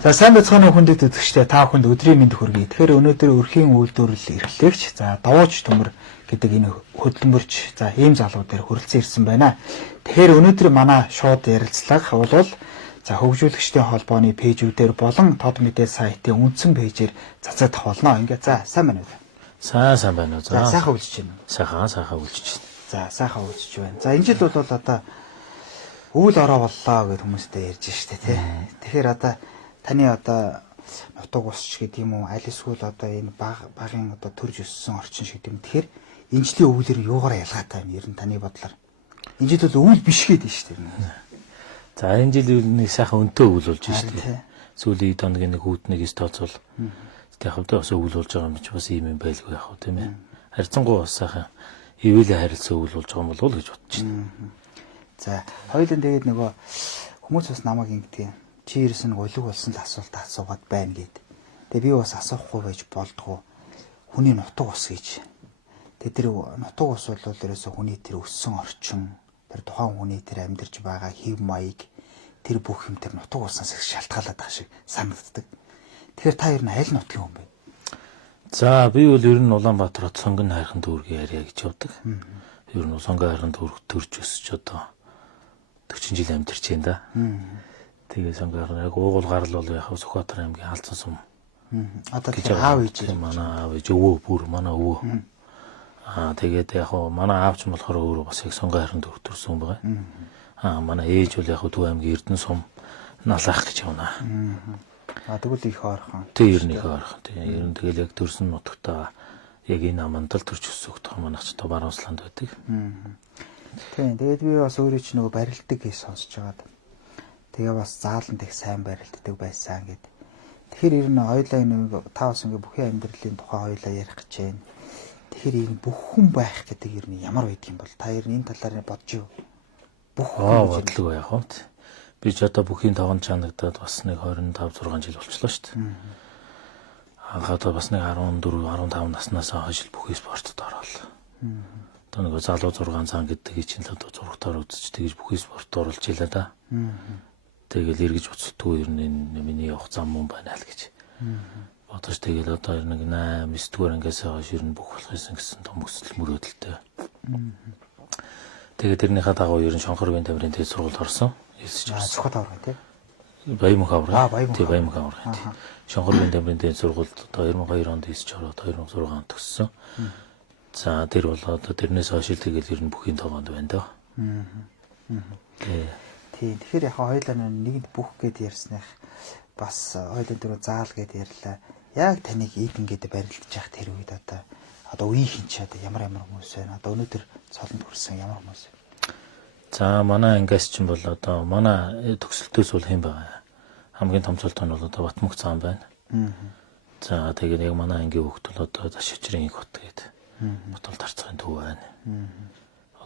За сайн бацгааны хүндэт үзэгчдээ та бүхэнд өдрийн мэнд хүргэе. Тэгэхээр өнөөдөр өрхийн үйлдвэрлэл эрхлэгч давууч төмөр гэдэг энэ хөдөлмөрч ийм залуу дээр хүрэлцэн ирсэн байна. Тэгэхээр өнөөдөр манай шууд ярилцлага бол хөгжүүлэгчдийн холбооны пэйжүүдээр болон Тод мэдээ сайтын үндсэн пэйжээр цацагдах болно. Ингээд сайн байна уу? Сайн байна уу? За сайхан үлжиж байна. Сайхан үлжиж байна. За сайхан үлжиж байна. За энэ жил бол одоо үйл ороо боллоо гэж хүмүүстэй ярьж штэ тий. Тэгэхээр одоо таны одоо нутаг усч гэдэг юм уу аль эсвэл одоо энэ багын одоо төрж өссөн орчин шиг гэдэг юм. Тэгэхээр энэ жилийн өвлөр юугаар ялгаатай юм ер нь таны бодлоор? Энэ жил бол өвөл биш гэдэг шүү дээ. За энэ жил нэг сайхан өнтөө өвөл болж штэ. Сүүлийн доногийн нэг хүүтнийг тооцвол яг хөвдөө бас өвөл болж байгаа юм чи бас ийм юм байлгүй яг хөө тийм ээ. Харьцангуй бас сайхан ивэлээ харилцаа өвөл болж байгаа юм болов уу гэж бодож байна. За хоёулын тэгээд нөгөө хүмүүс бас намайг ингэдэг юм. Чи ерөөс нь улиг болсон л асуулт асуугаад байна гэд. Тэгээ би бас асуухгүй байж болдгоо. Хүний нутаг ус гэж. Тэгээ тэр нутаг ус бол ерөөсөө хүний тэр өссөн орчин, тэр тухайн хүний тэр амьдарч байгаа хэв маяг, тэр бүх юм тэр нутаг уснаас их шалтгаалаад байгаа шиг санагддаг. Тэгэхээр та ер нь аль нутгийн хүн бэ? За би бол ер нь Улаанбаатар хот сонгон хайрхан дүүргийн яриа гэж явдаг. Ер нь сонгон хайрхан дүүрэг төрж өсөж одоо 40 жил амьдарч байна да. Тэгээ сонгоор яг уугуул гарал бол яг Сүхбаатар аймгийн Алдсан сум. Одоо тэр аав ээж манай аав ээж өвөө бүр манай өвөө. Тэгээд яг манай аавч нь болохоор өөрөө бас яг сонгоо хайрхан дүүрэг төрсөн байгаа. Манай ээж бол яг Төв аймгийн Эрдэнэ сум Налах гэж явна. Тэгвэл их ойрхон. Тэг ер нь их ойрхон. Тэгээ ер нь тэгэл яг төрсөн нутагтаа яг энэ амандал төрч өсөх тох манайч та баруун Сланд байдаг. Тийм. Тэгээд би бас өөрөө ч нөгөө барилдаг гэж сонсож байгаад. Тэгээ бас зааланд их сайн барилддаг байсан гэд. Тэгэхээр ер нь хоёлаа нэг та бас ингээ бүхэн амьдралын тухай хоёлаа ярих гэж байна. Тэгэхээр энэ бүх хүн байх гэдэг ер нь ямар байдаг юм бол та ер нь энэ талаар бодож юу? Бүх хүн бодлого яах вэ? Би ч одоо бүхийн таван чанагдаад бас нэг 25 6 жил болчихлоо шүү дээ. Анхаа бас нэг 14 15 наснаас хойш бүхий спортод ороолаа. Одоо нэг залуу 6 цагаан гэдэг чинь л одоо зургатаар үзэж тэгж бүхий спортод оруулж илаа да. Тэгэл эргэж буцдаггүй ер нь энэ миний явах зам юм байна л гэж. Бодож тэгэл одоо нэг 8 9 дугаар ангиас хойш ер нь бүх болох юмсан гэсэн том өсөл мөрөөдөлтэй. Тэгээд тэрнийхээ дагуу ер нь Шонхоргийн тамирын дээд сургуульд орсон. Хэлсэж орсон. Сүхбат авраг тий. Баямх авраг. Тий Баямх авраг. Шонхоргийн тамирын дээд сургуульд одоо 2002 онд хэлсэж ороод 2006 онд төгссөн. За тэр бол одоо тэрнээс хойш тэгэл ер нь бүхийн товоонд байна даа. Тэгэхээр яг хоёулаа нэгд бүх гэд ярьсных бас хоёулаа дөрөв заал гэд ярьлаа. Яг таныг ийдэн гэдэг барилдаж явах тэр үед одоо үеийнхэн ч одоо ямар хүмүүс байна. Одоо өнөөдөр цолонд хүрсэн ямар хүмүүс вэ? За манай ангиас чинь бол одоо манай төгсөлтөөс бол хэн байгаа? Хамгийн том цолт нь бол одоо Батмөх цаан байна. За тэгээд яг манай ангийн хүүхд бол одоо Шивчрийн их хот гэдэг. Ботол тарцгийн төв байна.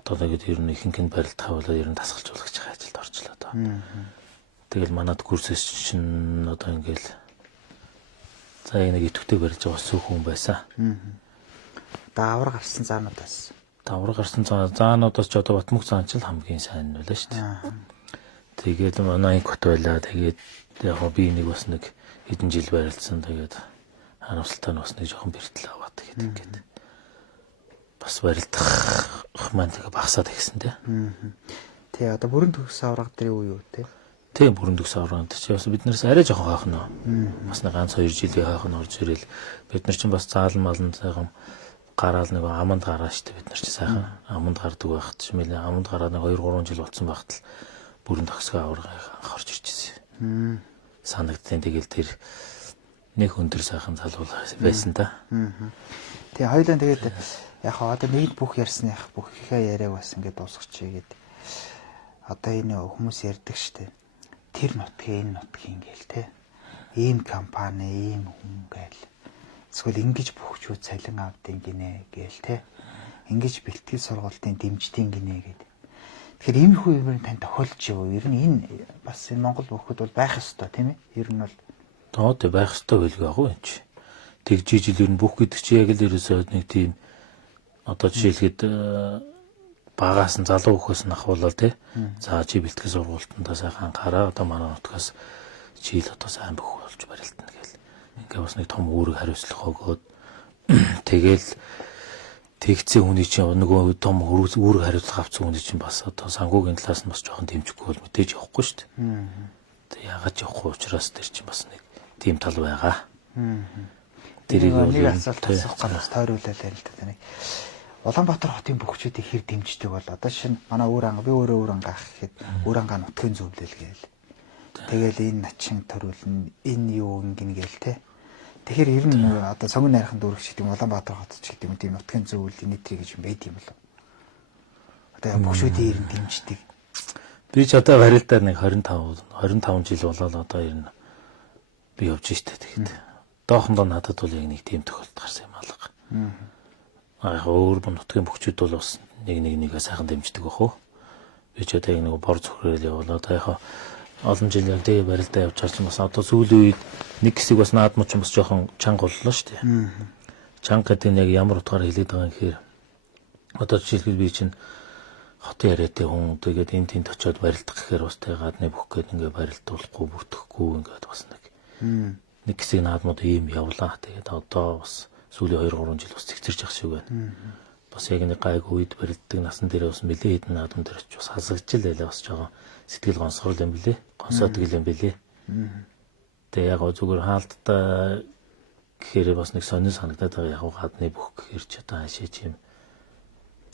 Одоо тэгээд ер нь ихэнх нь барилдах бол ер нь дасгалжуулагч ажилд орчлоо доо. Тэгэл манад курсэс чинь одоо ингээл за нэг идэвхтэй барилж байгаа сүүхэн байсан. Давар гарсан заануудаас. Давар гарсан заануудаас ч одоо Батмөх цаан ч хамгийн сайн нь байлаа шүү дээ. Тэгээд манай инх хот байлаа. Тэгээд яг би нэг бас нэг хэдэн жил барилдсан. Тэгээд харамсалтай нь бас нэг жоохон бэртэл аваад тэгээд ингээд бас барилдах маань тэгээ багасаад ихсэн тий. Тий одоо бүрэн төгс авраг дээр юу те? Тий бүрэн төгс аврагт чи бас биднээс арай жоохон хойхон нөө. Бас нэг ганц 2 жилийн хойхон орж ирэл бид нар чинь бас заалан малан сайхан гараал нэг аманд гараа штэ бид нар чи сайхан аманд гардаг байхад чимээ аманд гараа нэг 2 3 жил болсон байхад л бүрэн төгсгөө авраг анх орж ирчихсэн. Санагдтын тэгэл тэр нэг өндөр сайхан залуу байсан та. Тэгээ хоёлаа тэгээд яг одоо нэг бүх ярьсных бүхийнхээ яриаг бас ингээд дуусгачихъя гэдэг. Одоо энэ хүмүүс ярьдаг штэ. Тэр нутгийн энэ нутгийн гээл те. Ийм компани, ийм хүн гээл. Эсвэл ингэж бүхчүүд цалин авдیں۔ Гинэ гээл те. Ингэж бэлтгэл сургалтын дэмждیں۔ Гинэ гэдэг. Тэгэхээр иймэрхүү юм тань тохиолж юу? Ер нь энэ бас энэ Монгол бүхд бол байх ёстой тийм ээ. Ер нь бол тоо байх ёстой байлгүй яг энэ чи. Тэгж жил ер нь бүх гэдэг чи яг л ерөөсөө нэг тийм одоо жишээлгээд багаас нь залуу хөхөөс нь ахуулаад тий. За чи бэлтгэл сургуультандаа сайхан анхаараа одоо манай нутгаас жийл одоо сайн бүх болж барилдана гэл. Ингээ бас нэг том үүрэг хариуцлага өгөөд тэгэл тэгцээ хүний чинь нөгөө том үүрэг хариуцлага авсан хүний чинь бас одоо санхүүгийн талаас нь бас жоохон дэмжихгүй бол мэдээж явахгүй шүү дээ. Тэг яагаад явахгүй учраас тэр чинь бас нэг тийм тал байгаа. Тэрийг нэг асуулт асуух гал бас тойруулаад байна л да тань. Улаанбаатар хотын бүх хүчүүдийг хэр дэмждэг бол одоо шинэ манай би өөрөө өөр ангаа гэхэд өөр ангаа нутгийн зөвлөл гээл. Тэгэл энэ начин төрүүлнэ энэ юу ингэн гээл те. Тэгэхээр ер нь одоо сонгон найрхан дүүрэгч гэдэг юм Улаанбаатар хот ч гэдэг юм тийм нутгийн зөвлөлийн нэтрийг гэж байд юм болов. Одоо бүх хүчүүдийг ер нь дэмждэг. Би ч одоо барилдаар нэг 25 жил болоод одоо ер нь би явж штэ тэгэхэд. Доохондоо надад бол яг нэг тийм тохиолдол гарсан юм алга. Яг өөр нутгийн бөхчүүд бол бас нэгээ сайхан дэмждэг бах уу. Би ч одоо нэг бор зөвхөрөл явуулаа. Одоо яг олон жил яг тэгээ барилдаа явж чарч бас одоо сүүлийн үед нэг хэсэг бас наадмууд ч бас жоохон чанга боллоо шүү дээ. Чанга гэдэг нь яг ямар утгаараа хэлээд байгаа юм гэхээр одоо жишээлбэл би чинь хотын яриатай хүн тэгээд энэ тэнд очиод барилдах гэхээр бас тэгээ гадны бүх гээд ингээ барилдуулахгүй бүрдэхгүй ингээд бас нэг хэсэг наадмууд ийм явлаа. Тэгээд одоо бас сүүлийн 2-3 жил бас цэгцэрч явах шиг байна. Бас яг нэг гайг үед барилддаг насан дээр бас нэлээд хэдэн наадам дээр ч бас хасагдж байлаа бас жоохон сэтгэл гонсгорл юм бэлээ. Гонсоодаг юм бэлээ. Тэгээ яг зүгээр хаалттай гэхээр бас нэг сонин санагдаад байгаа яг гадны бүх гэхээр ч одоо хаашаач юм.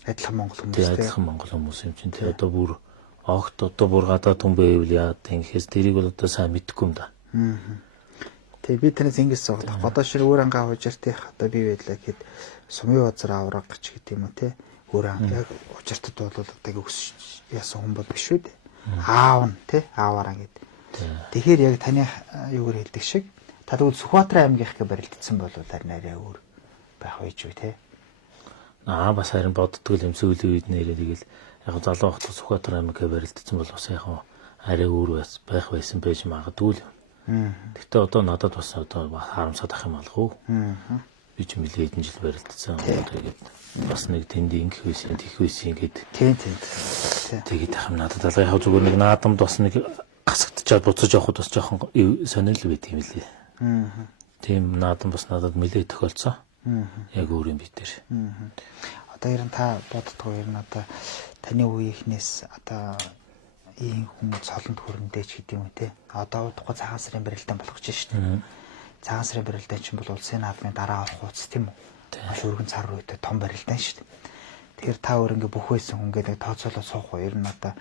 Адилхан монгол хүмүүс тийм адилхан монгол хүмүүс юм чинь. Тэгээ одоо бүр огт одоо бүр гадаад хүн байвал яа гэхээс тэрийг бол одоо сайн мэдэхгүй юм да. Тэгээ би танаас ингэж суугаад одоо шир өөр ангаа хужиртын одоо би байлаа гэхэд сумын базар авраг гэж гэдэг юм уу те өөр ангаа яг хужиртад бол одоо өсөж яасан хүн бол биш үү дээ. Аав нь те ааваараа гэдэг. Тэгэхээр яг таны юугаар хэлдэг шиг та тэгвэл Сүхбаатар аймгийнх гэ барилдсан бол харин арай өөр байх байж үү те. Бас харин боддгоо юм сүүлийн үед нэрээ тэгэл яг залуу хот Сүхбаатар аймаг гэ барилдсан бол бас яг арай өөр байх байсан байж магадгүй л. Гэхдээ одоо надад бас одоо харамсаад ах юм алга уу. Би ч нэлээд хэдэн жил барилдсан. Тэгээд бас нэг тэнд ингэх байсан, тийх байсан гэдэг. Тийм. Тэгээд ах юм надад алга яг зүгээр нэг наадамд бас нэг гасагдчихад буцаж явахд бас жоохон сонирхол байт юм лээ. Тийм наадам бас надад нэлээд тохиолдсон. Яг өөр юм битэр. Одоо ер нь та боддгоо ер нь одоо таны үеийнхнээс одоо ийм хүн цолонд хөрөндөө ч гэдэг юм те. Одоо удахгүй цагаан сарын барилдаан болох ч шүү дээ. Цагаан сарын барилдаан чинь бол улсын наадмын дараа авах хууц тийм үү? Маш өргөн цар үйтэй том барилдаан шүү дээ. Тэгэхээр та өөр ингээ бүх байсан хүн гэдэг тооцоолоод суух уу? Ер нь одоо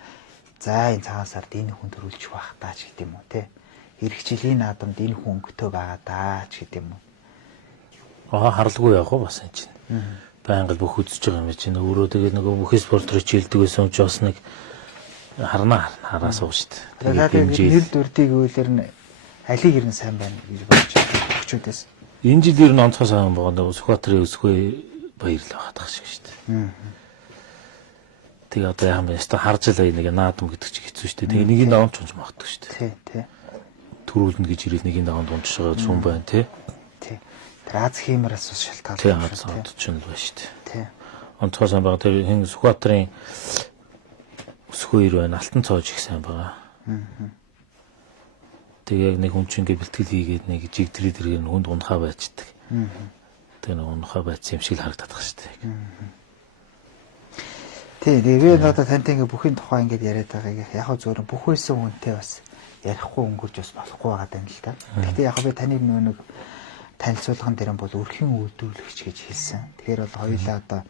за энэ цагаан сард энэ хүн төрүүлчих байх таа ч гэдэг юм уу те. Ирэх жилийн наадамд энэ хүн өнгөтэй байгаа даа ч гэдэг юм уу? Харалгүй явах уу бас энэ чинь. Байнга бүх үзэж байгаа юм чинь өөрөө тэгээ нөгөө бүх спортрч хилдэг байсан ч бас нэг хараа сууж штт. Тэгээд нэр дүрдийг үйлэр нь алиг ирэн сайн байна гэж бодож байгаа хүчүүдээс. Энэ жил ер нь онцгой сайн байгаа нөгөө Сүхбаатарын өсгөө баярлаа хатах шиг штт. Тэгээ одоо яам бэ? Харж л нэг наадам гэдэг чи хэцүү штт. Тэгээ нэгийг даван чунж магтдаг штт. Тий. Төрүүлнэ гэж ирээд нэгийг даван дунжж байгаа юм байна тий. Тий. Тэр аз хиймэраас бас шалтгаалж байна шүү дээ. Тий, байна штт. Тий. Онцгой сайн байгаа. Тэр хин Сүхбаатарын өсгөө байна. Алтан цоож их сайн байгаа. Тэгээ яг нэг хүн чинь ингээ бэлтгэл хийгээд нэг жигдрий дэргээр хүнд унахаа байцдаг. Тэгээ нэг унахаа байцсан юм шиг л харагдаад байгаа шүү дээ. Тий, би надад тантай ингээ бүхний тухай ингээд яриад байгааг яг хөө зөвхөн бүх байсан хүнтэй бас ярихгүй өнгөрч бас болохгүй байгаа юм л да. Гэхдээ яг би таны нэг танилцуулган дээр бол өрхийн үйлдвэрлэгч гэж хэлсэн. Тэгэхээр бол хоёулаа одоо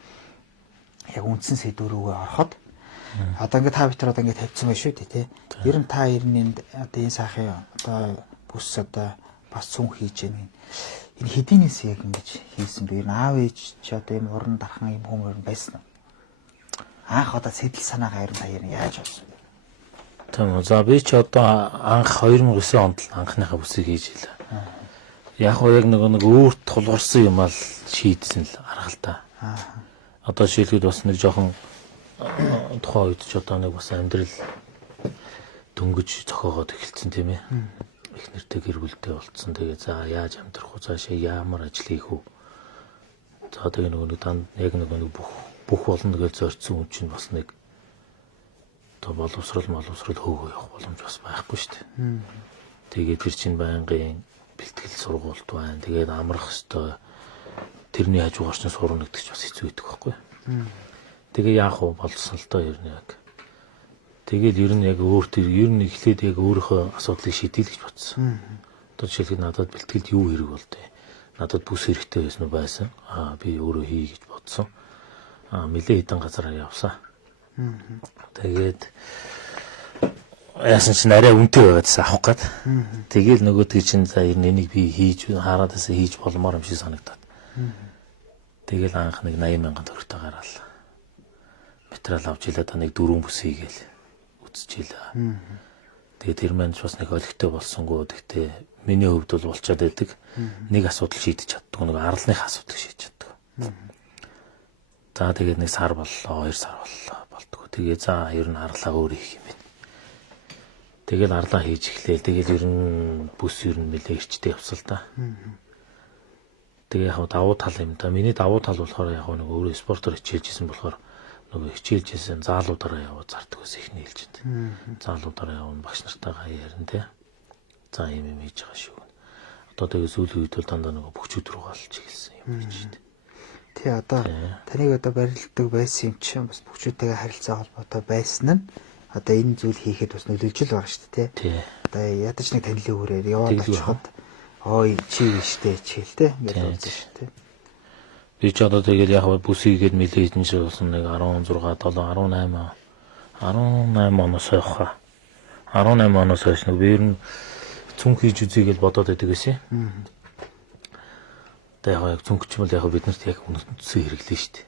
яг үндсэн сэдв рүүгээ ороход одоо ингээд та битэр одоо ингээд тавьсан байх шүү дээ тий. Ер нь та энд одоо энэ сайхын одоо бүс одоо бас цүн хийж яаг энэ хэдийнээс яг ингэж хийсэн бэ? Ер нь аав ээж ч одоо юм уран дархан юм хүмүүс байсан уу? Анх одоо сэтэл санаагаа ер нь та яаж болсон бэ? Тийм. За би ч одоо анх 2009 онд л анхныхаа бүсийг хийж ийлээ. Яг яг нэг өөрт тулгарсан юм ал шийдсэн л аргалтай. Одоо шилгээд бас нэг жоохон тухайн үед ч одоо нэг бас амьдрал дөнгөж зохиогоод эхэлсэн тийм ээ. Их нэртэй гэр бүлтэй болцсон. Тэгээ за яаж амьдрах вэ? Цаашаа ямар ажил хийх вэ? За тэгээ нэг яг нэг бүх болно гэж зорьсон хүн чинь бас нэг одоо боловсрал хөөгөө явах боломж бас байхгүй шүү дээ. Тэгээд тэр чинь байнгын бэлтгэл сургуульд байна. Тэгээд амрах ёстой. Тэрний хажуугаар ч сурна гэдэг ч бас хэцүү байдаг байхгүй. Тэгээ яах вэ болсон л доо ер нь яг. Тэгэл ер нь яг өөр тэр ер нь эхлээд яг өөрийнхөө асуудлыг шийдэе л гэж бодсон. Одоо жишээлбэл надад бэлтгэлд юу хэрэг болдё? Надад бүс хэрэгтэй байсан уу байсан? Би өөрөө хий гэж бодсон. Нэлээ хэдэн газараа явсан. Тэгээд яасан чинь арай үнэтэй байгаадсан авах гээд. Тэгэл нөгөөдгий чинь за ер нь энийг би хаараадаас хийж болмоор юм шиг санагдаад. Тэгэл анх нэг 80,000 төгрөгтэй гараал. Материал авч илаа та нэг 4 бүс хийгээл үзчихлээ. Тэгээд тэр маань бас нэг олигтой болсонгүй. Гэхдээ миний хувьд бол болчиход байдаг. Нэг асуудал шийдэж чаддаг. Нэг арлных асуудал шийдэж чаддаг. За тэгээд нэг сар боллоо, 2 сар болдгоо. Тэгээ за ер нь арлаа өөр хийх юм байна. Тэгэл арлаа хийж эхлээл. Тэгэл ер нь бүс ер нь нэлээ эрчтэй явсал та. Тэгээ яг давуу тал юм да. Миний давуу тал болохоор яг нэг өөрөө спортоор хичээлжсэн болохоор нөгөө хичээлжсэн заалуудаараа яваад зардаг ус ихний хэлжэд. Заалуудаараа явна багш нартайгаа ярина те. За юм хийж байгаа шүү. Одоо тэгээ сүүлийн үед бол дандаа нөгөө бөхчүүд рүү галж эхэлсэн юм гэж байна. Тий одоо таныг одоо барилддаг байсан юм чинь бас бөхчүүдтэйгээ харилцаа холбоотой байсан нь одоо энэ зүйл хийхэд бас нөлөөлж л байгаа шүү дээ тий. Одоо ядаж нэг танилын хүрээр яваад очиход ой чи виштэй чийлтэй ингээд үзсэн шүү дээ. Би ч одоо тэгэл яг бүсийгээд нэлээ хэдэн жил болсон нэг 16 7 18 оноос явах. 18 оноос хойш нэг би ер нь цүнх хийж үзье гэж бодоод байдаг гэсэн. Тэгээ яг цүнхч юм бол яг биднэрт яг үнэндээ хэрэглэн шүү дээ.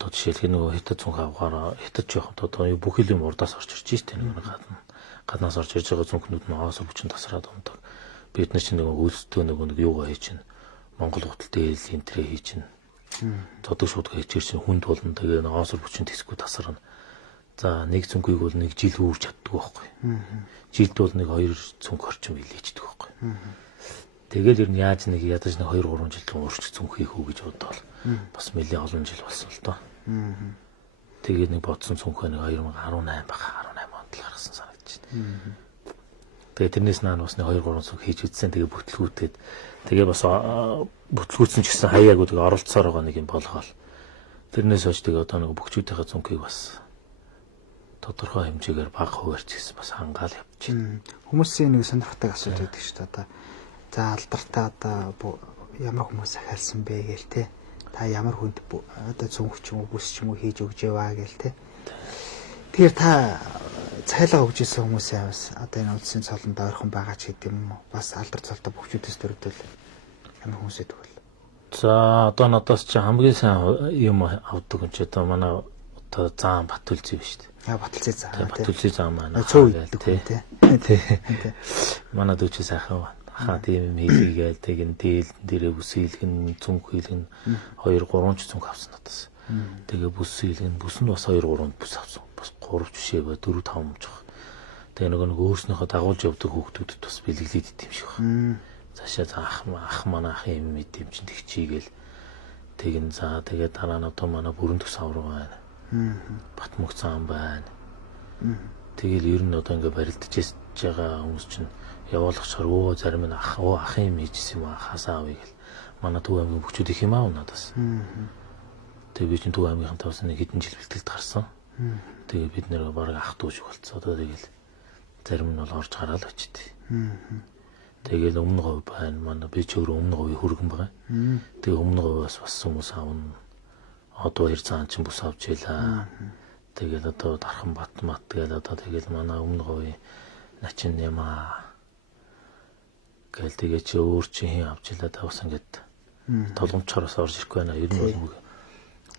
Одоо жишээлх нөгөө хятад цүнх авахаараа хятад ч явах одоо бүх юм урдаас орж ирж шүү дээ. Нэг гаднаас орж ирж байгаа цүнхнүүд нь оос бүчин тасраад ундаг. Бид нар чинь нөгөө үйлсдөө нэг юугаа хий чинь Монгол худалдаа ээллийн трэ хий чинь. Цодог шуудгаа хийчихэр чинь хүнд болно. Тэгээ оосор бүчин тэсгүү тасарна. За нэг цүнхийг бол нэг жил үүрч чаддаг байхгүй. Жилд бол нэг 2 цүнх орчим илээчдэг байхгүй. Тэгэл ер нь яаж нэг ядаж нэг 2 3 жил уурч цүнх хийх үү гэж бодвол бас нэлээ олон жил болсон л доо. Тэгээд нэг бодсон цүнхөө нэг 2018 баха 18 онд л гаргасан санагдаж байна. Тэгээ тэрнээс наа бас нэг 2 3 цүнх хийж үзсэн. Тэгээ бүтлгүүтээд тэгээ бас бүтлгүүцсэн ч гэсэн хаяагүй тэгээ оролцсоор байгаа нэг юм болгоол. Тэрнээс хойш тэгээ одоо нэг бөхчүүдийнхээ цүнхийг бас тодорхой хэмжээгээр бага хуваарч гэсэн бас хангаал явчихна. Хүмүүсийн нэг сонирхдаг асуудал байдаг шүү дээ. Одоо за алдартай одоо ямар хүмүүс ахиалсан бэ гээл те. Та ямар хүнд одоо цүнх ч юм уу бүс ч юм уу хийж өгч яваа гээл те. Тэгэхээр та цайлаа өгч ирсэн хүмүүсээ бас одоо энэ улсын цолонд ойрхон байгаа ч гэдэг юм уу. Бас алдар цолтой бөхчүүдээс төрөлдөл ямар хүмүүс байдаг вэ? За одоо надаас чи хамгийн сайн юм авдаг юм чи одоо манай одоо заан Батүлзий биш үү? Батүлзий заа. Батүлзий заа манай. Цөө гэдэг тий. Манай дүүч сайхан байна. Хаа тийм юм хийлгээл тэгэн дээл дээрээ бүс хийлгэн цүнх хийлгэн 2 3 ч цүнх авсан надаас. Тэгээ бүс хийлгэн бүс нь бас 2 3 бүс авсан. Бас 3 жишээ ба 4 5 мж. Тэгээ нэг өөрснөөхөө дагуулж явдаг хүүхдүүдэд бас бэлгэлээд идэм шиг байна. Цаашаа ах манай ах юм идэм чинь тэгчийгээл тэгэн за тэгээ дараа нь одоо манай бүрэн төс авраг байна. Батмөх цаан байна. Тэгэл ер нь одоо ингээ барилдчихэж байгаа хүмүүс чинь явуулахчаар өө зарим нь ах юм хийжсэн юм ахасаа авъя гэл. Манай Төв аймгийн бөхчүүд их юм аа надаас. Тэгээ би чинь Төв аймгийн тавс нэг хэдэн жил бэлтгэлд гарсан. Тэгээ бид нэр баг ах дүү шиг болцоо. Одоо тэгэл зарим нь бол орж гараал очихдээ. Тэгэл өмнө говь байна. Манай би ч өөр өмнө говийн хүргэн байгаа. Тэгээ өмнө говьас бас хүмүүс аавна. Одоо 2 цаан ч бүс авч ийлаа. Тэгэл одоо дархан бат тэгэл одоо тэгэл манай өмнө говийн начин нямаа. Гэл тэгээ чи өөр чи хин авч ийлаа тавс ингээд толгомчороос орж ирэхгүй байна. Ер нь бол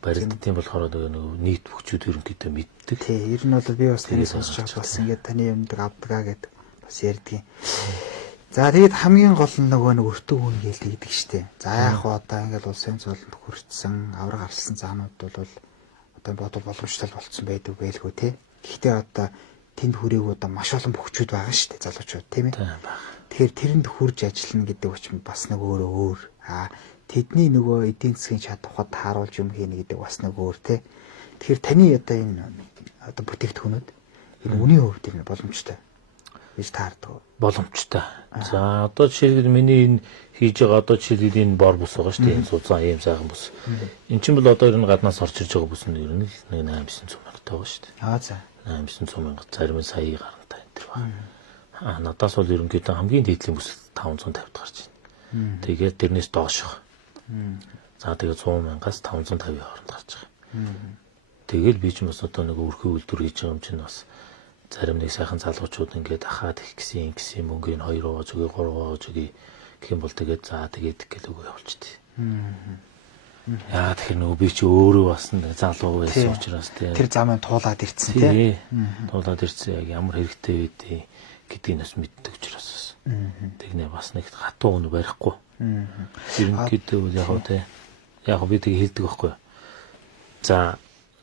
барилдад тийм болохоор нэг нийт бөхчүүд ерөнхийдөө мэддэг. Тий, ер нь бол би бас таны сонсож байгаа бас ингээд таны юмдаг авдгаа гэдэг бас ярьдгийн. За тэгээд хамгийн гол нь нөгөө нэг өртөө хүн гэлдэг штеп. За яг одоо ингээд улсын цолонд хүрсэн авраг гарсан заанууд бол одоо бодол боломжтой болцсон байдаг байлгүй те. Гэхдээ одоо тэнд хүрээгүй одоо маш олон бөхчүүд байгаа штеп залуучууд тийм ээ. Тэгэхээр тэрэнд хурж ажиллана гэдэг учраас бас нэг өөр. Тэдний нөгөө эдийн засгийн чадварт тааруулж юм хийнэ гэдэг бас нэг өөр те. Тэгэхээр таны одоо энэ одоо бүтээгдэхүүнүүд энэ үнийн хувьд энэ боломжтой. гэж таардаг. Боломжтой. За одоо жишээлбэл миний энэ хийж байгаа одоо жишээлбэл энэ бор бус байгаа шүү дээ. Энэ сузаан ийм сайхан бус. Эн чинь бол одоо ер нь гаднаас орж ирж байгаа бус нь ер нь л нэг 8-900 мянгат байгаа шүү дээ. Аа за. 8-900 мянга зарим нь сая гарантай энэ төр байна. Надаас бол ерөнхийдөө хамгийн дээдлийн бүс 550-д гарч байна. Тэгээд тэрнээс доошох. За тэгээд 100 мянгаас 550 хооронд гарч байгаа. Тэгэл би ч бас одоо нэг өрхөө үйлдвэр хийж байгаа юм чинь бас зарим нэг сайхан залуучууд ингээд ахаад их гисэн мөнгөний 2 овоо зүгээ 3 овоо зүгээ гэх юм бол тэгээд за тэгээд гэл үгүй явуулчихдээ. Яа тэгэхээр нөгөө би чи өөрөө бас нэг залуу байсан учраас тэр замын туулаад ирсэн тий. Туулаад ирсэн яг ямар хэрэгтэй байдгийг гэдгийг бас мэддэг учраас тэгнэ бас нэг хатуу өнө барихгүй. Ерөнхийдөө яг би тэг хэлдэг байхгүй. За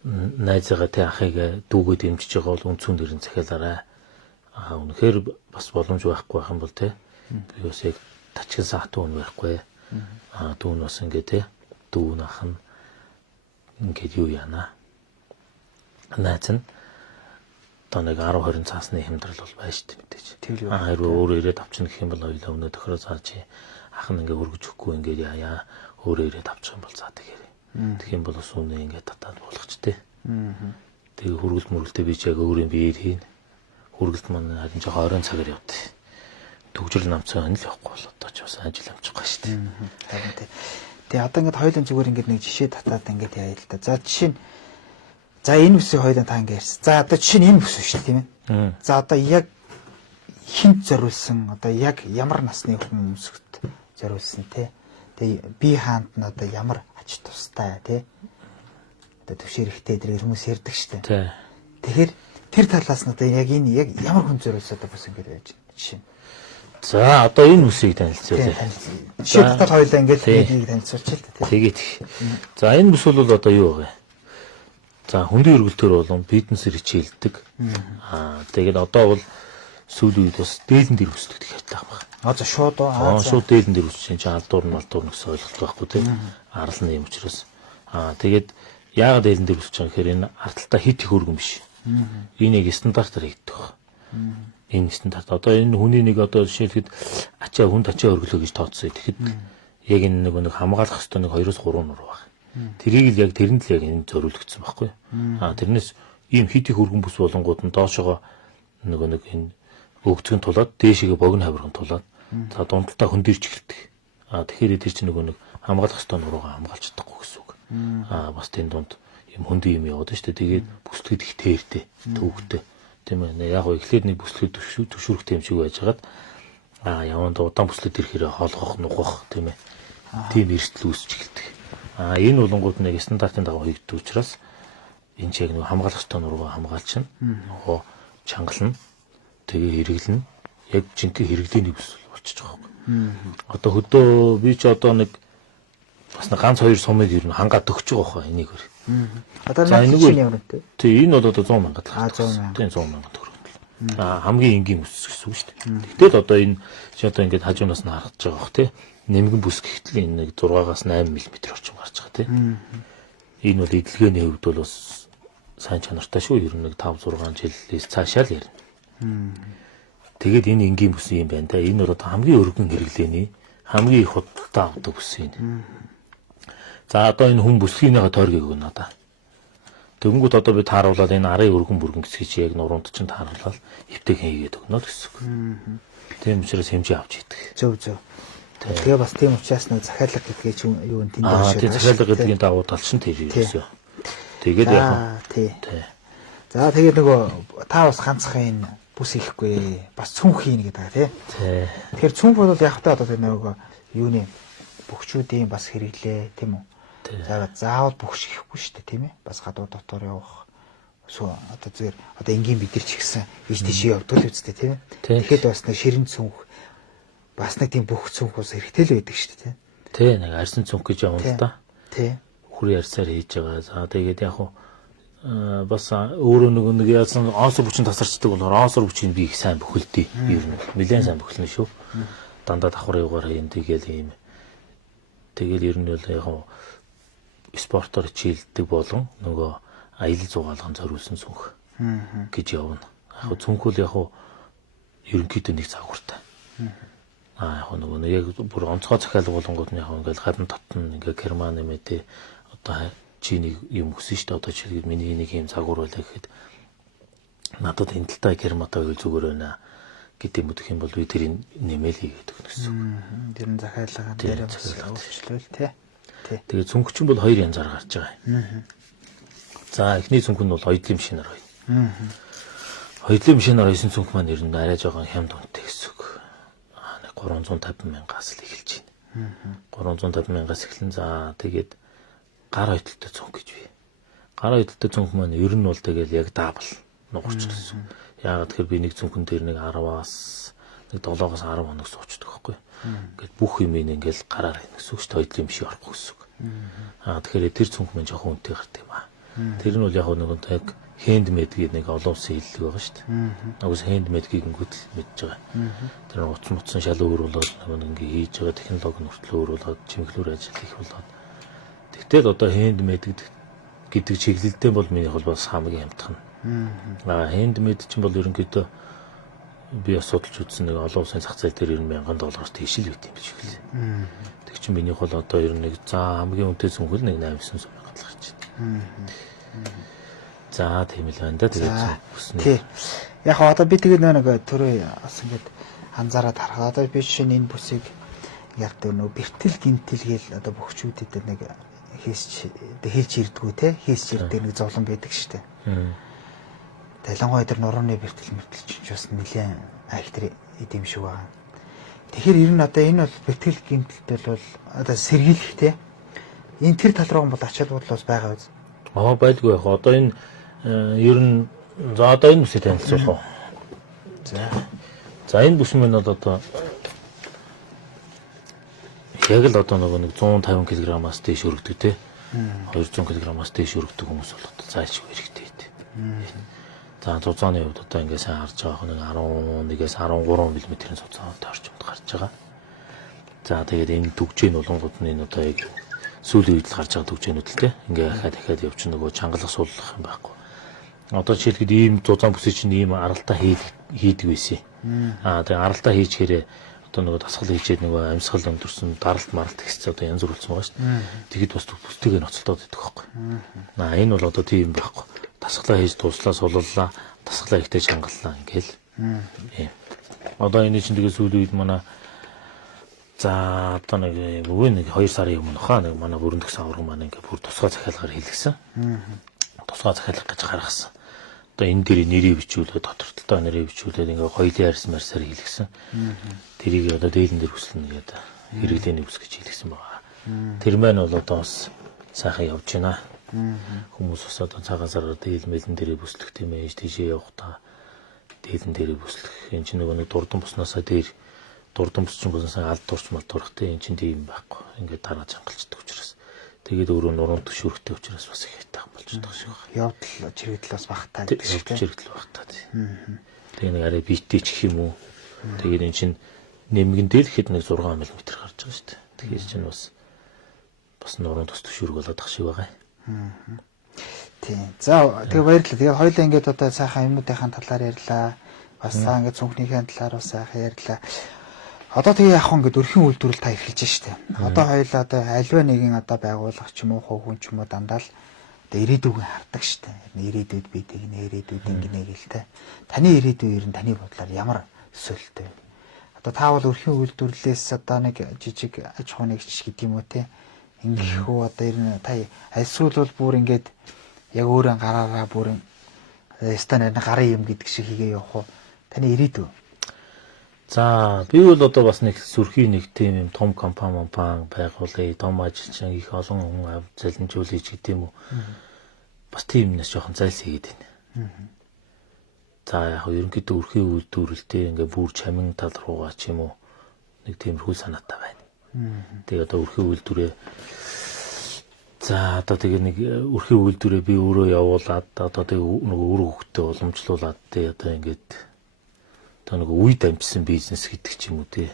найзаагаа тэ ахыг дүүгээ дэмжиж байгаа бол үнцэн дэрэн захиалаарай. Үнэхээр бас боломж байхгүй байх юм бол тэ би бас яг тачган саатуу өнө байхгүй. Дүүн бас ингээ тэ дүүн ах нь ингээд юу яана. Найз нь одоо нэг 10-20 цаасны хямдрал бол байна шүү дээ мэдээж. Хэрвээ өөрөө ирээд авчихна гэх юм бол хоёлаа өнөө тохироо цаа чи ах нь ингээ өргөж өгөхгүй ингээд яа өөрөө ирээд авчих юм бол цаа тэгэхээр. Тэгэх юм бол ус үнэ ингээд татаад болгочтой. Тэгээ хөргөлт мөргөлтөө би ч яг өөрийн биеэр хийн. Хөргөлт маань харин ч 20 цагаар явд. Төгжрөл намцсан л явахгүй бол одоо ч бас ажил амжихгүй шүү дээ. Харин тий. Тэгээ одоо ингээд хоёулын зүгээр ингээд нэг жишээ татаад ингээд яа л да. За жишээ нь за энэ бүсийг хоёулаа та ингээд ярьсан. За одоо жишээ нь энэ бүс шүү дээ тийм ээ. За одоо яг хинт зориулсан одоо яг ямар насны хүмүүсд зориулсан те. Тэгээ би хаанд нь одоо ямар ач тустай те. Одоо төвшөр ихтэй дэрэг хүмүүс ярьдаг штэ. Тэгэхээр тэр талаас нь одоо яг энэ яг ямар хүн зориулсан одоо бас ингээд байж байна жишээ нь. За одоо энэ бүсийг танилцуулъя. Жишээ татал хоёулаа ингээд энийг танилцуулчих л та. Тэгээд. За энэ бүс бол одоо юу вэ? За хүндийн өргөлтөөр болон бизнесээр хичээлдэг. Тэгээд одоо бол сүүлийн үед бас дээлэн дээр өсдөг хэрэгтэй байна. За шууд шууд дээлэн дээр өсч чинь алдуур гэсэн ойлголт байхгүй тийм. Арал нь юм учраас. Тэгээд яагаад дээлэн дээр өсч байгаа гэхээр энэ ардталтаа хит их өргөн биш. Энэ яг стандартаар хийгддэг байна. Энэ стандарт одоо энэ хүний нэг одоо жишээлхэд ачаа хүнд ачаа өргөлөө гэж тооцсон. Тэгэхэд яг энэ нэг хамгаалах ёстой нэг 2-3 нур баг. Тэрийг л яг тэрэнд л яг энэ зориулагдсан байхгүй. Тэрнээс ийм хит их өргөн бүс болонгууд нь доошогоо нэг энэ өгцгөн тулаад дээшээгээ богино хавирхан тулаад за дундалтаа хөндөрч эхэлдэг. Тэгэхээр эдгээр чинь нэг хамгаалах ёстой нуруугаа хамгаалж чадахгүй гэсэн үг. Бас тийм дунд юм хөндөй юм яваад шүү дээ. Тэгээд бүслэгэд их тээртэй, төвөгтэй. Тийм ээ. Яг гоо эхлээд нэг бүслэгэд төшүүрхтэй юм шиг байжгаад яванд удаан бүслэгэд ирэхээр хоолгох, нугах тийм ээ. Тийм эрсдэл үүсч эхэлдэг. Энэ болонгууд нэг стандартын дагуу хийгддэг учраас энэ ч яг нэг хамгаалах ёстой нуруугаа хамгаалчихна. Нөгөө чангална. Тэгээ хэрэглэнэ. Яг жинхэнэ хэрэглээний бүс болчихж байгаа юм. Одоо хөдөө би ч одоо нэг бас нэг ганц 2 сумыг ер нь хангаад төгсөж байгаа хаа энийг хэр. Одоо нэг чинь ямар вэ? Тий энэ бол одоо 100 мянга төгрөг. 100 мянга төгрөг. Хамгийн энгийн бүс гэсэн үг шүү дээ. Гэтэл одоо энэ чи одоо ингээд хажуунаас нь харагдаж байгаа бох тий. Нэмгэн бүс гэхтэл энэ нэг 6-аас 8 мм орчим гарч байгаа тий. Энэ бол эдлэгээний хувьд бол бас сайн чанартай шүү. Ер нь нэг 5-6 жилээс цаашаа л ярина. Тэгээд энэ энгийн бүс юм байна та. Энэ бол одоо хамгийн өргөн хэрэглээний хамгийн их худалдаа авдаг бүс юм. За одоо энэ хүн бүсгийнхээ тойргийг өгнө одоо. Тэгэнгүүт одоо би тааруулаад энэ арын өргөн бүргэн гэсгийг чи яг нуруунд чинь тааруулаад эвтэйг хийгээд өгнө л гэсэн үг. Тийм учраас хэмжээ авч идэг. Зөв. Тэгээ бас тийм учраас нэг захиалга гэдгийг чи юу энэ тэнд шүү. Тийм захиалга гэдгийн давуу тал чинь тэр юусэн. Тэгээд яг тий. За тэгээд нөгөө та бас ганцхан энэ бүс ихгүй бас цүнх хийн гэдэг тий. Тэгэхээр цүнх бол яг та одоо нөгөө юуны бөхчүүдийн бас хэрэглээ тийм үү. Заавал бөхч ихгүй шүү дээ тийм ээ. Бас гадуур дотор явах. Одоо зүгээр одоо энгийн бид нар ч ихсэн ийш тийш явдаг л үстэй тийм ээ. Тэгэхэд бас нэг ширэн цүнх бас нэг тийм бүх цүнх ус хэрэгтэй л байдаг шүү дээ тийм. Тий нэг арьсан цүнх гэж юм л да. Тий. Хүрээ арьсаар хийж байгаа. За тэгээд яг бас өөрөө нэг яасан оосор бүчин тасарчдаг болохоор оосор бүчийг би их сайн бөхөлдөө. Ер нь нэлээд сайн бөхөлнө шүү. Дандаа давхар юугаар юм тэгэл юм. Тэгэл ер нь бол яг спортоор хичээлдэг болон нөгөө аялал зугаалган зориулсан цүнх гэж явна. Яг цүнх бол яг ерөнхийдөө нэг загвартай. Яг нөгөө яг бүр онцгой захиалга болонгууд нь яг ингээл гадна татна ингээ Герман нэмэдэ одоо чиний юм өсөн шүү дээ. Одоо жишээлбэл миний нэг юм загвар байлаа гэхэд надад энэ талтай Германтай үйл зүгээр байна гэдэг юм утга юм бол би тэрийг нэмэлий гэдэг нэгсэн. Тэр нь захиалга дээр өөрчлөл тий. Тэгээ цүнхчин бол хоёр янзаар гарч байгаа. За эхний цүнх нь бол хоёрын машинаар хоёр. Хоёрын машинаар хийсэн цүнх маань ер нь арай жоохон хямд үнэтэй гэсэн үг. 350,000-аас л эхэлж байна. 350,000-аас эхлэн за тэгээд гар хөдөлтөй цүнх гэж бий. Гар хөдөлтөй цүнх маань ер нь бол тэгэл яг даабл нугарч гэсэн. Яагаад тэгэхээр би нэг цүнхэн дээр нэг 10-аас нэг 7-оос 10 хоног суучдаг байхгүй. Ингээд бүх юм ингээл гараар хийнэ гэсэн үг шүү дээ. Хоёрын биш орохгүй гэсэн үг. Тэгэхээр тэр цүнх маань жоохон үнэтэй гардаг юм аа. Тэр нь бол яг нэг яг хендмейд гэдэг нэг олон улсын хэллэг байгаа шүү дээ. Угс хендмейд гигэнгүүт л мэдж байгаа. Тэр утас мутсан шал өөр болоод нэг ингээ хийж байгаа технологи нь хүртэл өөр болоод чимэглүүр ажил их болоод. Тэгтэл одоо хендмейд гэдэг чиглэлдээ бол миний бол бас хамгийн хямдхан. Хендмейд чинь бол ерөнхийдөө би асуудалж үзсэн нэг олон улсын зах зээл дээр $90,000 тийшэл байт юм биш үү. Тэг чинь миний бол одоо ер нь нэг за хамгийн үнэтэй цүнхэл нэг 800 гарч байна. За тийм л байна да. Тэгээд тий. Яг одоо би тэгээд нэг төрөө бас ингээд анзаараад харахад одоо би жишээ нь энэ бүсийг яг нөө бэртэл гинтэл гээл одоо бөхчүүдэд нэг хийж ирдгүү те хийж ирдэг нэг зовлон байдаг штэ. Ялангуяа тэр нурууны бэртэл мэртэл ч бас нэлээд айхтар идэм шиг байгаа. Тэгэхээр ер нь одоо энэ бол бэртэл гинтэлтэй бол одоо сэргийлэх те энэ тэр тал руу бол ачаал бодол бас байгаа биз. Байлгүй яг одоо энэ ер нь за одоо энэ бүсээ танилцуулах уу. За энэ бүс мань бол одоо яг л одоо нэг 150 кг-аас дээш өргөдөг те 200 кг-аас дээш өргөдөг хүмүүс бол одоо зааж хэрэгтэй дээ. За цуцааны хувьд одоо ингээ сайн харж байгаа нэг 11-ээс 13 мм-ийн цуцаантай орчимд гарч байгаа. За тэгээд энэ түгжийн улангууд нь энэ одоо яг сүүлийн үед л гарч байгаа түгжээнүүд л те ингээ дахиад явчих нөгөө чангалах суулгах юм байхгүй. Одоо жишээлбэл ийм зузаан бүсээ чинь ийм аралтай хийдэг байсан. Тэгээ аралтай хийчихээрээ одоо нөгөө дасгал хийчээд нөгөө амьсгал өндөрсөн даралт маралт гэсэн одоо янз бүр болсон байгаа шүү дээ. Тэгэд бас бүстэйгээ ноцолдоод идэх байхгүй. Энэ бол одоо тийм байхгүй. Дасгалаа хийж дуслаа суллаа, дасгалаа ихтэй чангаллаа ингээл. Одоо энэ чинь тэгээ сүүлийн үед манай за одоо нэг 2 сарын өмнө хаа нэг манай бүрэндэхсэн авраг маань ингээ бүр тусгай захиалгаар хэлгсэн. Тусгай захиалга гэж гаргасан. Одоо энэ дээр нэрийг бичүүлээд тодорхойлолтой нэрийг бичүүлээд ингээ хоёлын арьс марсаар хэлгсэн. Тэрийг одоо дээлэн дээр хүслэнэ гэдэг хэрэглээний үс гэж хэлгсэн байгаа. Тэр маань бол одоо бас сайхан явж байна. Хүмүүс бас одоо цагаан сараар дээл мэлэн дээрээ бүслэх тийм ээ тийшээ явах та дээлэн дээрээ бүслэх. Энд чинь нөгөө нэг дурдан буснасаа дээр дурдан бус чинь болсон алд турч мал турхтай эн чинь тийм байхгүй. Ингээд дараа чангалцдаг учраас. Тэгээд өөрөө нуруунд төшөөрөхтэй учраас бас их хайтаах болж байгаа шиг байна. Явдал чирэгдэл бас багтаа гэдэг шиг тийм. Чирэгдэл багтаа тийм. Тэгээд нэг арай биеттэй ч гэх юм уу. Тэгээд эн чинь нэмгэн дэлгэхэд нэг 6 мм гарч байгаа шүү дээ. Тэгэхээр чинь бас нуруунд төс төшөөрөх болоод тах шиг байгаа. Тийм. За тэгээ баярлалаа. Тэгээ хоёулаа ингээд одоо сайхан юмнуудынхаа талаар ярьлаа. Бас цаа ингээд цүнхнийхээ талаар бас сайхан ярьлаа. Одоо тэгээ яг ингээд өрхийн үйлдвэрлэл та эхэлж штэ. Одоо хоёулаа одоо альва нэгэн одоо байгууллага ч юм уу хүн ч юм уу дандаа л одоо ирээдүгөө хардаг штэ. Ирээдүйд бид тэгнэ ирээдүйд ингэнэ гэлтэй. Таны ирээдүй ер нь таны бодлоор ямар төсөөлттэй вэ? Одоо та бол өрхийн үйлдвэрлэлээс одоо нэг жижиг аж ахуй нэгж гэдэг юм уу те. Ингээх үү одоо ер нь та альсвал бол бүр ингээд яг өөрөө гараараа бүр станаар гарын юм гэдэг шиг хийгээ явах уу? Таны ирээдүй. За би бол одоо бас нэг сүрхий нэг тийм юм том компани байгуулъя, том ажилчин их олон хүн залинжуулъя гэдэг юм уу. Бас тийм нэс жоохон зайлсхийгээд байна. За яг ерөнхийдөө өрхийн үйлдвэрлэлтэй ингээ бүр чамин тал руугаа ч юм уу нэг тиймэрхүү санаатай байна. Тэгээ одоо өрхийн үйлдвэрээ за одоо тэгээ нэг өрхийн үйлдвэрээ би өөрөө явуулаад одоо тэгээ нөгөө өр хөвгтөө уламжлуулаад тэгээ одоо ингээд одоо нөгөө үе дамжсан бизнес гэдэг ч юм уу тий.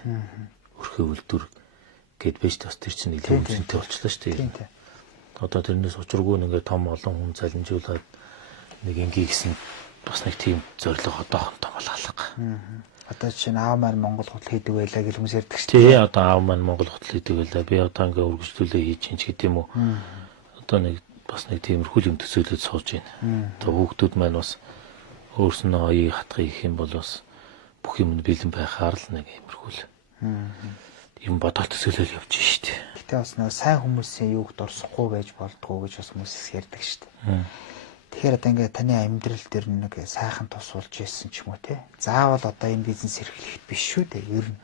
Өрхийн үйлдвэр гэд байж тас тэр чинь нэг үнцэнтэй болчихлоо шүү дээ. Одоо тэрнээс учиргүй нэгээ том олон хүн залинжуулаад нэг ингээ гисэн бас нэг тийм зориг одоохон том алга. Одоо жишээ нь аав маань Монгол худал хийдэг байлаа гэж хүмүүс ярьдаг шүү Тий, одоо аав маань Монгол худал хийдэг байлаа. Би одоо ингээ үргэлжлүүлээ хийж чинь ч гэдэг юм уу. Одоо нэг бас нэг тиймэрхүү юм төсөөлөд сууж байна. Одоо хүүхдүүд маань бас өөрснөө оёыг хатгах их юм бол бас бүх юм нь бэлэн байхаар л нэг иймэрхүү л юм бодоод төсөөлөл явж штэ. Гэтэ бас нэг сайн хүмүүсийн юуг дурсахгүй байж болдгоо гэж бас хүмүүс ярьдаг штэ. Тэгэхээр одоо ингээ таны амьдрал дээр нэг сайхан тусуулж ирсэн ч юм уу те. Заавал одоо энэ бизнес эрхлэх биш шүү дээ. Ер нь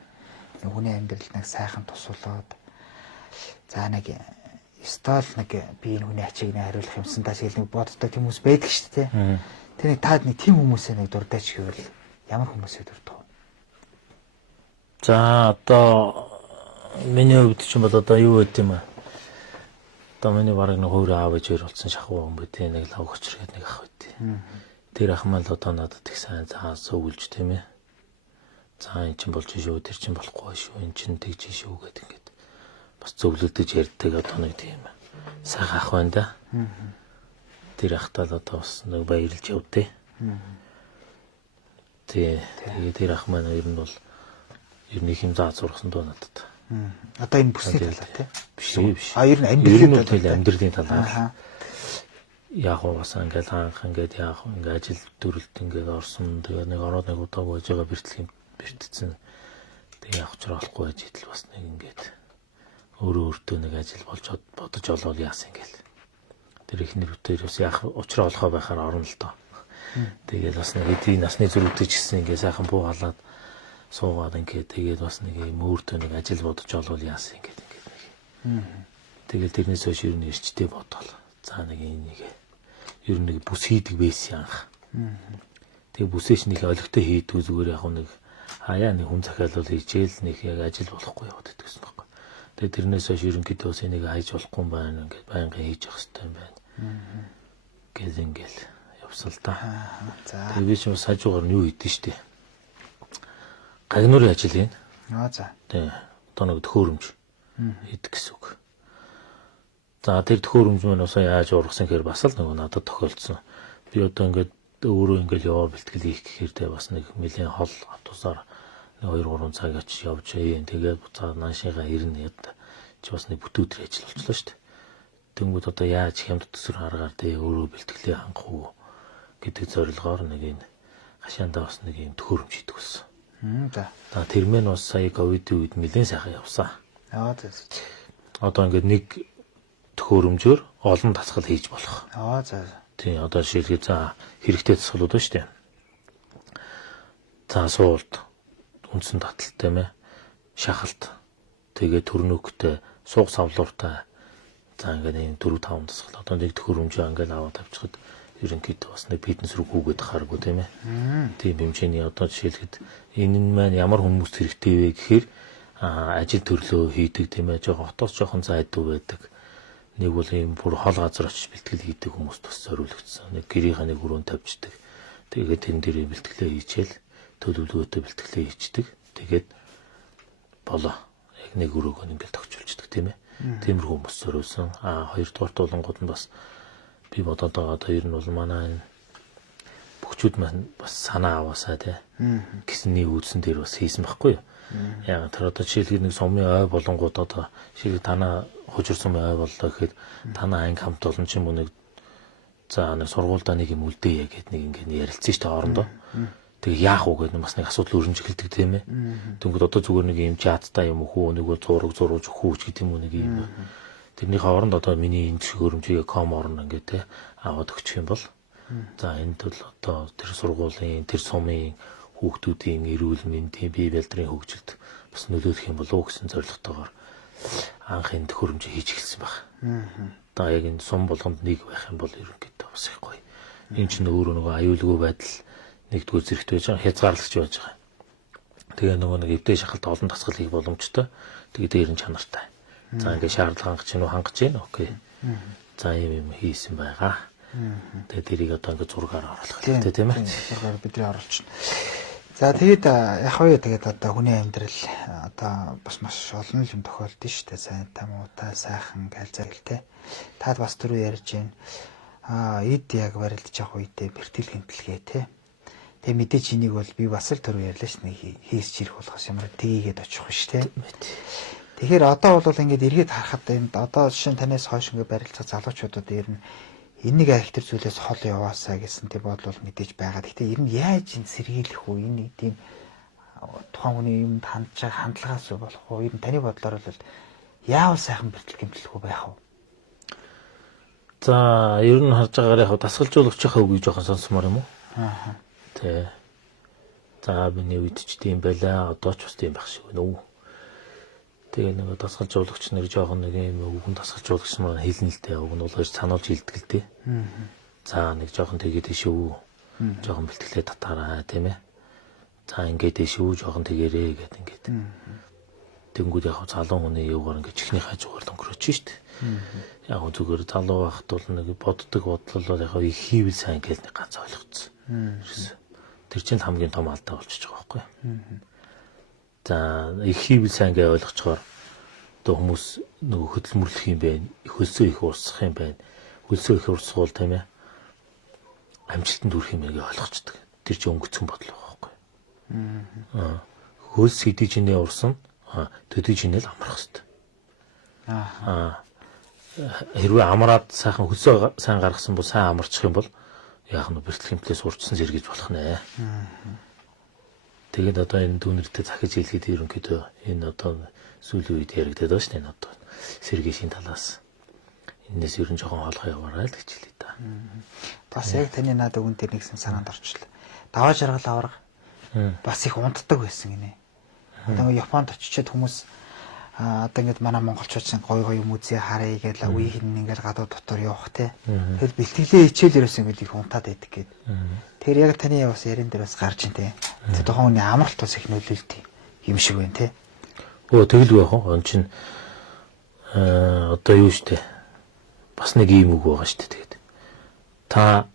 хүний амьдралд нэг сайхан тусуулаад за нэг стол нэг би энэ хүний ачийг нэг хариулах юмсан даа шиг нэг боддог хүмүүс байдаг шүү дээ те. Тэр нэг та нэг тийм хүмүүсээ нэг дурдаач гэвэл ямар хүмүүсээ дурдах вэ? За одоо миний хувьд ч юм бол одоо юу гэдэг юм аа. Одоо миний бараг нэг хөөрэ аав ээж болсон шахуу юм бэ те, нэг лав хөчргээд нэг ах байт. Тэр ах маань л одоо надад их сайн заа суулж тийм ээ. За эн чин болж шүү, тэр чин болохгүй шүү, эн чин тэгж шүү гэдэг ингээд бас зөвлөдөж ярьдаг одоо нэг тийм сайхан ах байна да. Тэр ахтаа л одоо бас нэг баярлж явдээ. Тэгээ тэр ах маань ер нь бол ер нь их юм заа зургасан доо надад. Одоо энэ бүсний талаа тий. Биш. Ер нь амьдралын талаар. Яг бас ингээл хаанх ингээд яг ингээд ажил төрөлт ингээд орсон. Тэгээ нэг ороод нэг удаа байж байгаа бэртцэн. Тэгээ явах чарахгүй байж идэл бас нэг ингээд өөртөө нэг ажил болж бодож олоод яасан ингээл. Тэр ихнэр үтээр бас яг уучраа олохоо байхаар орно л доо. Тэгээл бас нэг эдийн насны зүрхтэй ч гэсэн ингээд сайхан буу халаад суугаад ингээд тэгээд бас нэг юм өөртөө нэг ажил бодож олвол яасан ингээд нэг. Тэгэл тэрнээс хойш ер нь ирчтэй бодоол. За нэг нэг ер нь нэг бүс хийдэг байсан анх. Тэгээ бүсээч нэг олигтой хийдгүү зүгээр яг нэг хаяа нэг хүн захиалал хийжээл нэг яг ажил болохгүй яваад идэгсэн байхгүй. Тэгээ тэрнээс хойш ерөнхийдөө бас энийг хайж болохгүй юм байна ингээд байнга хийж явах хэрэгтэй юм байна. Гэл ингээл явсал та. За. Тэгээ би ч бас хажуугаар нь юу хийдэж штэ. Гагнуурын ажил юм. За. Тий. Одоо нэг төхөөрөмж хийдэг гэсэн үг. За тэр төхөөрөмж маань усаа яаж ургасан гэхээр бас л нөгөө надад тохиолдсон. Би одоо ингээд өөрөө ингээд яваа бэлтгэл хийх гэхээр тэ бас нэг нэлийн хол автобусаар 2-3 цаг очиж явж тэгээд буцаад наашигаа ирнэ яд чи бас нэг бүтүүтрийн ажил болчихлоо шүү дээ. Тэнгүүд одоо яаж хямд төсөр харгаар тэ өөрөө бэлтгэлээ хангах уу гэдэг зорилгоор нэг энэ хашаандаа бас нэг юм төхөөрөмж хийдэг болсон. За тэр мэн бас сая ковидын үед нэлийн сайхан явсан. Одоо ингээд нэг төхөөрөмжөөр олон тасгал хийж болох. За. Тий, одоо жишээлбэл за хэрэгтэй тасгалууд ба штэ. За суулт, үндсэн таталтай мэ, шахалт, тэгээ төрнөктэй, сууг савлууртай. За ингээд энэ 4-5 тасгал. Одоо нэг төхөөрөмжөө ингээд аваад авчихад ерөнхийдөө бас нэг фитнес рүү гүгээд хараагүй тийм ээ. Тийм хэмжээний одоо жишээлхэд энэ нь маань ямар хүмүүс хэрэгтэй вэ гэхээр ажил төрлөө хийдэг тийм ээ. Жохон хотоос жохон зайдуу байдаг. Нэг бол ийм бүр хол газар очиж бэлтгэл хийдэг хүмүүст бас зориулагдсан. Нэг гэрийнхаа нэг өрөөнд тавьчихдаг. Тэгээд тэрэн дээрээ бэлтгэлээ хийчихэл төлөвлөгөөтэй бэлтгэлээ хийчихдэг. Тэгээд болоо. Яг нэг өрөөгөө ингээд тогтчулждаг тийм ээ. Тиймэрхүү хүмүүс зориулсан. Хоёрдугаар тулангууд нь бас би бодоод байгаа одоо ер нь бол манай бүгчүүд маань бас санаа аваасаа тий. Гисний үүсэн дээр бас хийсэн байхгүй юу? Яг тэр одоо жишээлбэл нэг сумын ой болонгууд одоо жишээлбэл танаа хужирсан ой боллоо гэхэд танаа анги хамт олон ч юм уу нэг за нэг сургуульдаа нэг юм үлдээе гэхэд нэг ингэ ярилцсан шүү дээ хоорондоо. Тэгээ яах уу гэдэг бас нэг асуудал өрнөж эхэлдэг тийм ээ. Тэнгүүд одоо зүгээр нэг юм чаттай юм хүү нэг зураг зурууж хүүч гэдэг юм уу нэг юм. Тэрний хооронд одоо миний энэ төхөөрөмжийг ком орно ингээд те аваад өгчих юм бол за энд бол одоо тэр сургуулийн тэр сумын хүүхдүүдийн эрүүл мэндийн бие бэлтрийн хөгжилд бас нөлөөлөх юм болов уу гэсэн зорилготойгоор анх энэ төхөөрөмжийг хийж эхэлсэн байна. Одоо яг энэ сум болгонд нэг байх юм бол ерөнхийдөө бас их гоё. Энэ чинь өөрөө нөгөө аюулгүй байдал нэгдүгээр зэрэгт байж байгаа хязгаарлагч байж байгаа. Тэгээ нөгөө нэг эвдээ шахалт олон тасгал хийх боломжтой. Тэгээ дээр нь чанартай. За ингээд шаардлага хангаж гинөө хангаж гин окей. За юм хийсэн байгаа. Тэгээ тэрийг одоо ингээд зургаар оруулах хэрэгтэй тийм ээ. Зургаар бидний оруулчихна. За тэгээд яг уу тэгээд одоо хүний амьдрал одоо бас маш олон юм тохиолдсон шүү дээ. Сайн тамуутай сайхан галзайлтай. Таад бас түрүү ярьж байна. Эд яг барилдаж явах үедээ бэртэл гэмтэлгээ тий. Тэгээ мэдээж энийг бол би бас л түрүү ярьлаа ш нэг хийсч ирэх болохоос ямар тгийгээд очих биш те. Тэгэхээр одоо бол ингээд эргээд харахад энд одоо жишээ нь танаас хойш ингээд барилцах залуучуудад ер нь энэ нэг архитектур зүйлээс хол яваасаа гэсэн тийм бодол бол мэдээж байгаа. Гэхдээ ер нь яаж энэ сэргийлэх үү? Энэ нэг тийм тухайн хүний юмд хандж байгаа хандлагаас болох уу? Ер нь таны бодлоор бол яавал сайхан бэртэл гэмтлэхгүй байх вэ? За, ер нь харж байгаагаар яг дасгалжуулагчийнхаа үгийг жоохон сонсомоор юм уу? Аа. Тэ. За, миний үед ч тийм байлаа. Одоо ч бас тийм байх шиг байна уу? Тэгээ нэг дасгалжуулагч нэг жоохон нэг юм үгэн дасгалжуулагч маань хэлнэ л дээ. Уг нь бол хоёр сануулж хэлдэг л дээ. За, нэг жоохон тэгээд шүү. Жоохон бэлтгэлээ татаараа тийм ээ. За, ингээд шүү, жоохон тэгэрээ гэд ингээд. Тэнгүүд яг залуу хүний юугаар ингээд чихний хажуугаар өнгөрөөч штт. Яг зүгээр залуу байхад бол нэг боддог бодлол бол яг их хийвэл сайн гэж нэг ганц ойлгоцсон. Тэр чинь хамгийн том алдаа болчихж байгаа байхгүй. За, их хийвэл сайн гэж ойлгочоор одоо хүмүүс нөгөө хөдөлмөрлөх юм байна. Хөлсөө их урсах юм байна. Хөлсөө их урсгуул тийм ээ. Амжилтанд хүрэх юм гэж ойлгочдөг. Тэр чинь өнгөцгөн бодол байгаа байхгүй. Хөлс хэдий чинээ урсан, төдий чинээ л амрах хэрэгтэй. Хэрвээ амраад сайхан хөлсөө сайн гаргасан бол сайн амарчих юм бол яг нь бэртэл хэмтлээс урьдчилан сэргийж болох нэ. Тэгээд одоо энэ дүүнэртэй захиж хэлгээд ерөнхийдөө энэ одоо сүүлийн үед яригдаад байна шүү дээ. Энэ одоо сэргийшийн талаас энэс ер нь жоохон хоолгоо яваарай л гэж хэлээ та. Бас яг таны надад өгөн дээр нэгсэн санаанд орчлоо. Даваа жаргал авраг бас их унтдаг байсан гинэ. Одоо Японд очичоод хүмүүс одоо ингээд манай монголчууд чинь гой юм үзье харъя гэж үеийн ингээд гадуур дотор явах те. Тэгэл бэлтгэлээ хичээл ерөөс ингээд их унтаад байдаг гээд. Тэр яг таны бас ярин дээр бас гарч ин те. Тэр тухайн хүний амралт бас их нөлөөлт юм шиг байна те. Тэгэлгүй яах вэ? Он чинь одоо юу штэ. Бас нэг юм үг байгаа штэ тэгээд. Та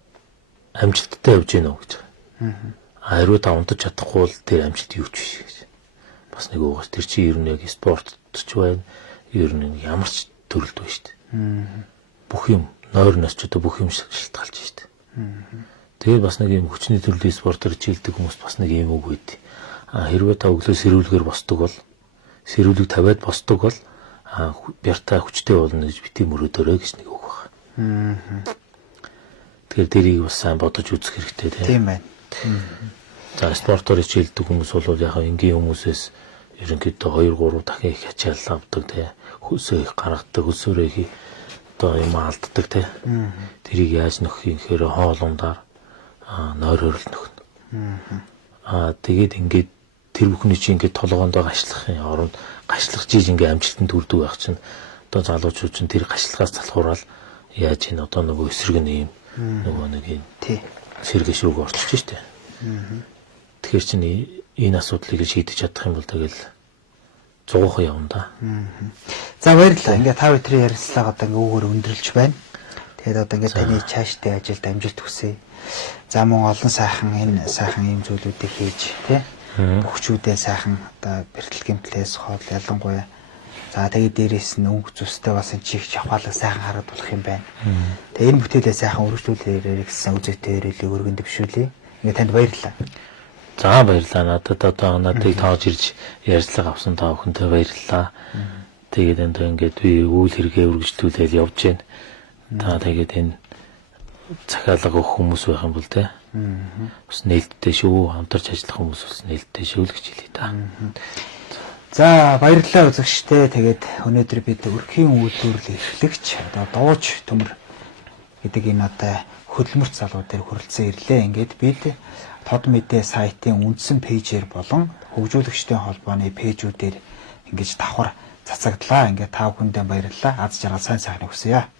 амжилттай явж гэнэ үү гэж. Хэрвээ та унтаж чадахгүй бол тэр амжилт юу ч биш гэж. Бас нэг угаас тэр чинь ер нь яг спорт ч байна. Ер нь ямар ч төрөлд байна шүү дээ. Бүх юм нойрноос ч одоо бүх юм шалтгаалж шүү дээ. Тэгээд бас нэг юм хүчний төрлийн спортоор хичээлдэг хүмүүс бас нэг юм үг үйд. Хэрвээ та өглөө сэрүүлгээр босдог бол сэрүүлэг тавиад босдог бол бяртаа хүчтэй болно гэж бити мөрөөдөрөө гэж нэг үг байна. Тэгэхээр тэрийг бас сайн бодож үзэх хэрэгтэй тийм байна. За спортоор хичээлдэг хүмүүс бол яг энгийн хүмүүсээс ерөнхийдөө 2-3 дахин их ачаал авдаг тий. Хөлсөө их гаргадаг, хөлсөөрөө их одоо юм алддаг тий. Тэрийг яаж нөхөх юм гэхээр хоолундаар нойр хөрөлт нөхнө. Тэгээд ингээд тэр бүхний чинь ингээд толгоондоо гашлахын оронд гашлах жиж ингээд амжилтанд хүрдэг байх чинь одоо залуучууд чинь тэр гашлахаас залхуурал яаж ин одоо нөгөө эсрэг нь юм нөгөө нэг юм тий сэргэж рүүг орчиж штэ. Тэгэхээр чинь энэ асуудлыг шийдэж чадах юм бол тэгэл зугаахан явна да. За баярлалаа. Ингээ та бүхэн ярилцлага одоо ингээ өгөр өндөрлж байна. Тэгээд одоо ингээ таны цаашдын ажилд амжилт хүсье. За мөн олон сайхан энэ сайхан юм зүйлүүдийг хийж тий бөхчүүдээ сайхан одоо бэртэл гэмтлээс хол ялангуяа за тэгээд дээрээс нь өнгө зүстэй бас энэ чих чавхаалаг сайхан хараад болох юм байна. Тэгээд энэ бүтээлээ сайхан өргөжлүүлээрэй гэсэн үзэгтэй ярилцлыг өргөн дэвшүүлье. Ингээ танд баярлалаа. За баярлалаа. Надад одоо надыг тоож ирж ярьцлага авсан та бүхэнтэй баярлалаа. Тэгээд энэ ингээд би үйл хэрэгээ өргөжлүүлээд явж байна. Та тэгээд энэ захиалга өгөх хүмүүс байх юм бол те. Бас нээлттэй шүү. Хамтарч ажиллах хүмүүс бас нээлттэй шүү л гэж хэлээ та. За баярлалаа үзэгчдээ. Тэгээд өнөөдөр бид өрхийн үйлдвэрлэл эрхлэгч одоо дууж төмөр гэдэг энэ одоо хөдөлмөрт залуу дээр хүрэлцэн ирлээ. Ингээд бид Тод мэдээ сайтын үндсэн пэйжээр болон хөгжүүлэгчдийн холбооны пэйжүүдээр ингэж давхар цацагдлаа. Ингээд та бүхэндээ баярлалаа. Аз жаргал сайн сайхныг хүсье.